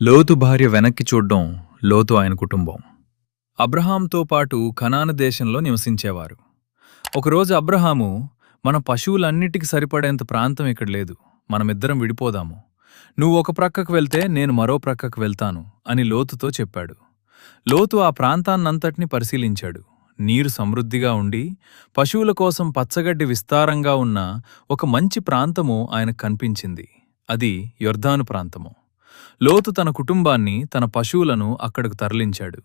లోతు భార్య వెనక్కి చూడ్డం. లోతు ఆయన కుటుంబం అబ్రహాంతో పాటు కనాను దేశంలో నివసించేవారు. ఒకరోజు అబ్రహాము, మన పశువులన్నిటికి సరిపడేంత ప్రాంతం ఇక్కడ లేదు, మనమిద్దరం విడిపోదాము, నువ్వు ఒక ప్రక్కకు వెళ్తే నేను మరో ప్రక్కకు వెళ్తాను అని లోతుతో చెప్పాడు. లోతు ఆ ప్రాంతాన్నంతటిని పరిశీలించాడు. నీరు సమృద్ధిగా ఉండి పశువుల కోసం పచ్చగడ్డి విస్తారంగా ఉన్న ఒక మంచి ప్రాంతము ఆయనకు కనిపించింది. అది యొర్దాను ప్రాంతము. లోతు తన కుటుంబాన్ని, తన పశువులను అక్కడకు తరలించాడు.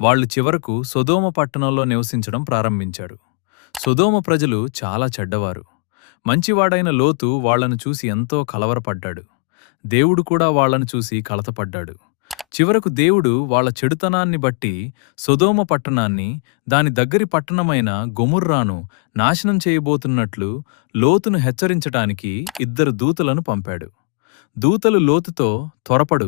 వాళ్ళు చివరకు సొదొమ పట్టణంలో నివసించడం ప్రారంభించారు. సొదొమ ప్రజలు చాలా చెడ్డవారు. మంచివాడైన లోతు వాళ్లను చూసి ఎంతో కలవరపడ్డాడు. దేవుడు కూడా వాళ్లను చూసి కలతపడ్డాడు. చివరకు దేవుడు వాళ్ల చెడుతనాన్ని బట్టి సొదొమ పట్టణాన్ని, దాని దగ్గరి పట్టణమైన గొమొర్రాను నాశనం చేయబోతున్నట్లు లోతును హెచ్చరించటానికి 2 దూతలను పంపాడు. దూతలు లోతుతో, త్వరపడు,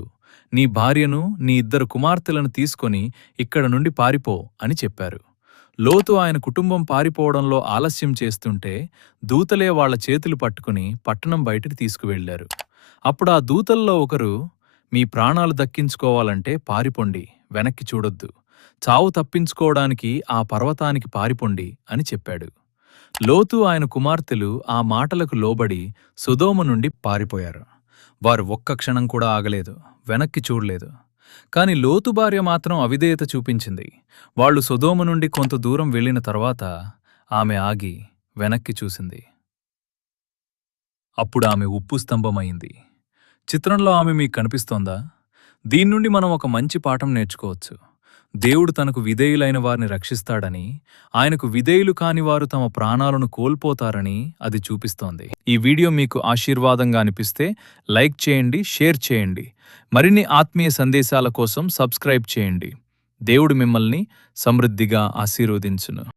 నీ భార్యను, నీ 2 కుమార్తెలను తీసుకొని ఇక్కడ నుండి పారిపో అని చెప్పారు. లోతు ఆయన కుటుంబం పారిపోవడంలో ఆలస్యం చేస్తుంటే దూతలే వాళ్ల చేతులు పట్టుకుని పట్టణం బయటికి తీసుకువెళ్లారు. అప్పుడు ఆ దూతల్లో ఒకరు, మీ ప్రాణాలు దక్కించుకోవాలంటే పారిపోండి, వెనక్కి చూడొద్దు, చావు తప్పించుకోవడానికి ఆ పర్వతానికి పారిపోండి అని చెప్పాడు. లోతు ఆయన కుమార్తెలు ఆ మాటలకు లోబడి సొదొమ నుండి పారిపోయారు. వారు ఒక్క క్షణం కూడా ఆగలేదు, వెనక్కి చూడలేదు. కాని లోతు భార్య మాత్రం అవిధేయత చూపించింది. వాళ్ళు సొదొమ నుండి కొంత దూరం వెళ్లిన తర్వాత ఆమె ఆగి వెనక్కి చూసింది. అప్పుడు ఆమె ఉప్పు స్తంభమైంది. చిత్రంలో ఆమె మీకు కనిపిస్తోందా? దీన్నుండి మనం ఒక మంచి పాఠం నేర్చుకోవచ్చు. దేవుడు తనకు విధేయులైన వారిని రక్షిస్తాడని, ఆయనకు విధేయులు కాని వారు తమ ప్రాణాలను కోల్పోతారని అది చూపిస్తోంది. ఈ వీడియో మీకు ఆశీర్వాదంగా అనిపిస్తే లైక్ చేయండి, షేర్ చేయండి. మరిన్ని ఆత్మీయ సందేశాల కోసం సబ్స్క్రైబ్ చేయండి. దేవుడు మిమ్మల్ని సమృద్ధిగా ఆశీర్వదించును.